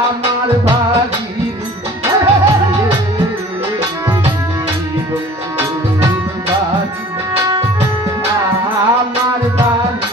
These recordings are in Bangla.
আমার বাড়ি আমার বাড়ি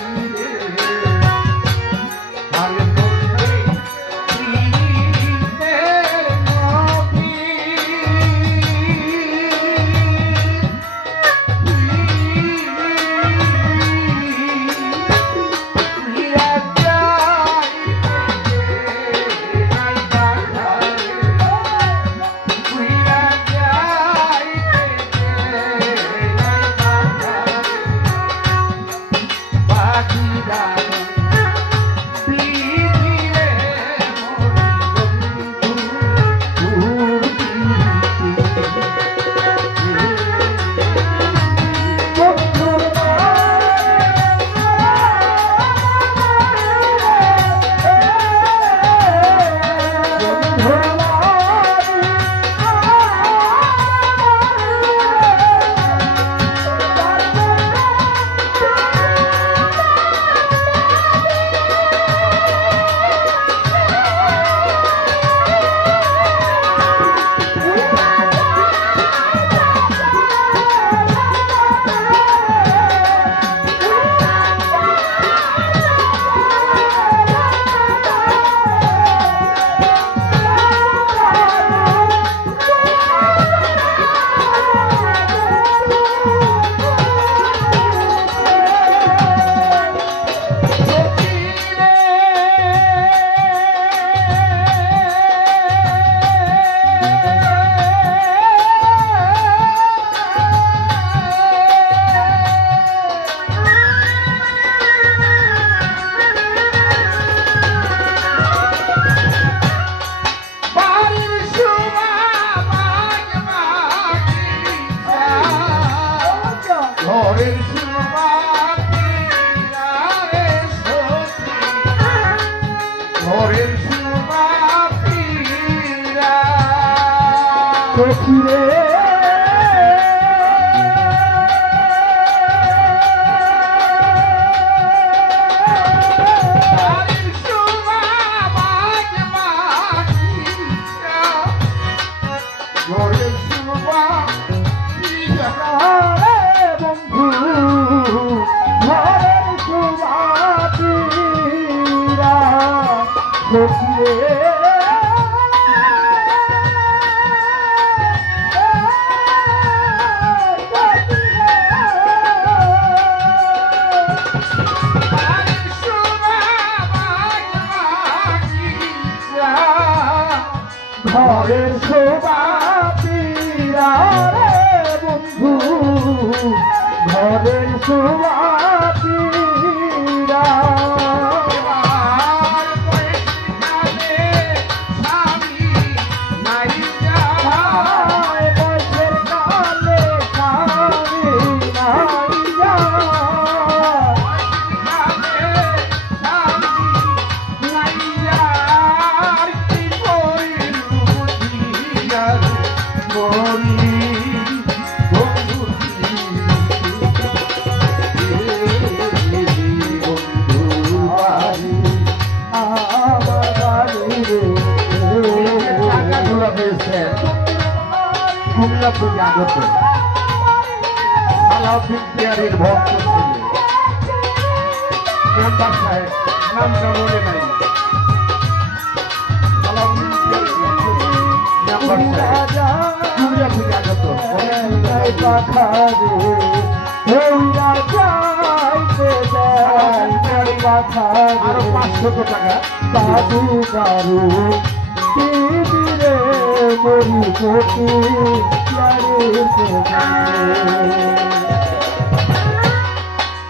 ঘরের শোভা পীরা রে বন্ধু ঘরের শোভা পীরা আগত আলাউদ্দিন ভক্ত ছিলেন মেম্বার সাহেব নামটা মনে নাই আলাউদ্দিন মেম্বার সাহেব দুনিয়া থেকে আগত আরো 500 টাকা দাদু দারু মরি কোটি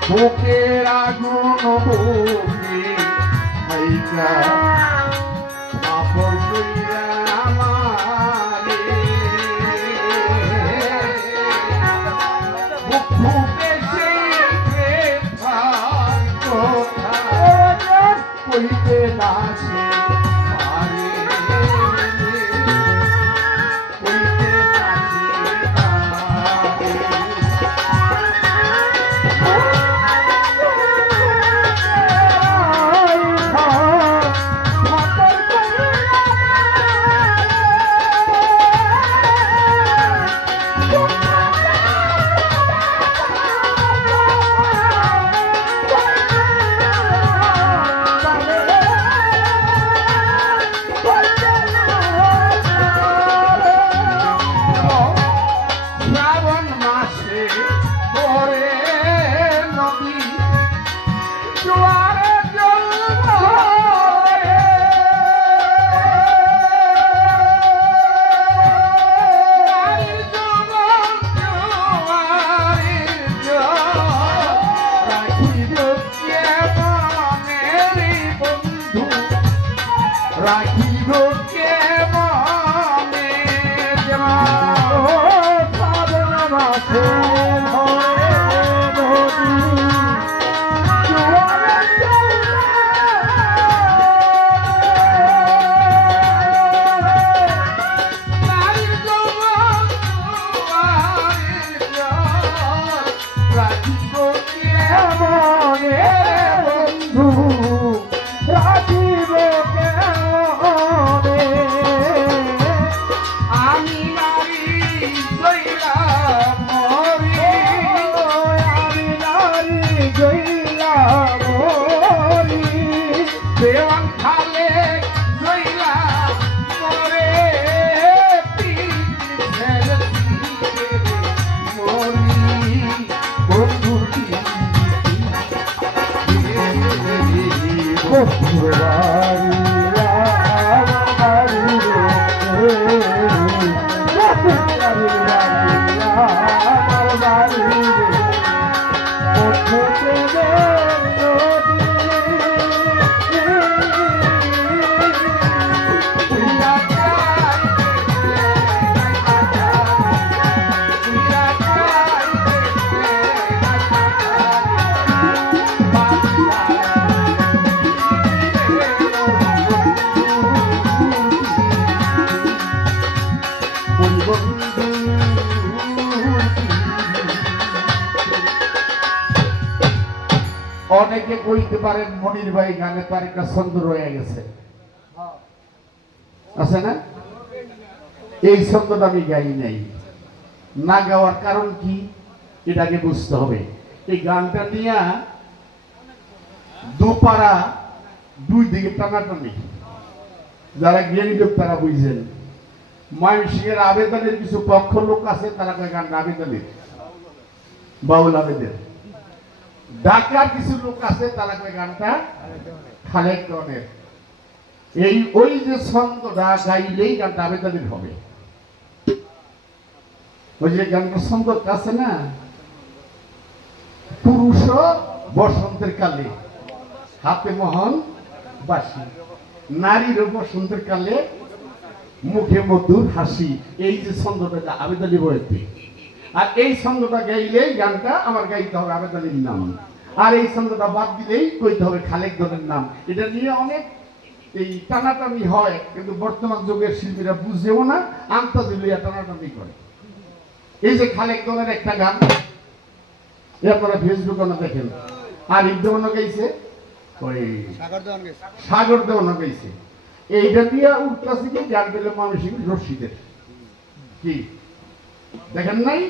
বুকের আগুন বুকে হাইকা আপন কইরা আমারে বুক ফুটে সেই প্রেমার কথা কইতে নাসে রাখিব কেমনে ও শ্রাবণ মাসে ভরে নদী জোয়ারে নাই জবান রাখিব কেমনে বন্ধু রাখিব কেমনে আমি নারী জয়লা মরি আমি নারী জইলা মরি দেওয়ান খালে জয়লা মরে মরি বন্ধুর বন্ধুর বাড়ি আমার বাড়ি অনেকে কইতে পারেন মনির ভাই গানে তার একটা ছন্দ রয়ে গেছে, আছে না? এই ছন্দটা আমি গাই নাই। না গাওয়ার কারণ কি এটাকে বুঝতে হবে। এই গানটা নিয়ে দুপাড়া দুই দিকে টানাটানি, যারা জ্ঞানী লোক তারা বুঝছেন। ময়মনসিংহের আবেদনের কিছু পক্ষ লোক আছে, তারা কয় গানটা আবেদনের, বাউল আবেদের। ঢাকার কিছু লোক আছে, তারা কয় গানটা খালেক টনের। এই ওই যে ছন্দটা গাইলেই গানটা আবেদনের হবে। ওই যে গানটা ছন্দ আছে না, পুরুষ বসন্তের কালে হাতে মোহন বাসি, নারীর বসন্তের কালে মুখে মধুর হাসি। এই যে ছন্দটা আবেদনী বইতে, আর এই ছন্দটা গাইলেই গানটা আমার গাইতে হবে আবেদনের নাম, আর এই ছন্দটা বাদ দিলেই কইতে হবে খালেক দলের নাম। এটা নিয়ে অনেক এই টানাটানি হয়, কিন্তু বর্তমান যুগের শিল্পীরা বুঝেও না, আন্তাজি লইয়া টানাটানি করে। এই যে খালেক দলের একটা গান আপনারা ফেসবুকে দেখেন, আর ইবদেওয়ানো গাইছে, ওই সাগর দেওয়ানো গাইছে। এইটা দিয়ে উঠতেছে কি গান পেলে মানসিক রশিদের কি দেখেন নাই?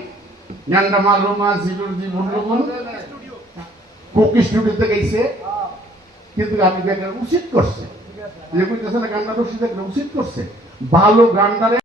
গানটা মালুমা জিলুর জীবন রোমন কোকি স্টুডিওতে গাইছে, কিন্তু আমি বেকার উচিত করছে, যে কইতেছে না গানটা রশিদের উচিত করছে। ভালো গানটারে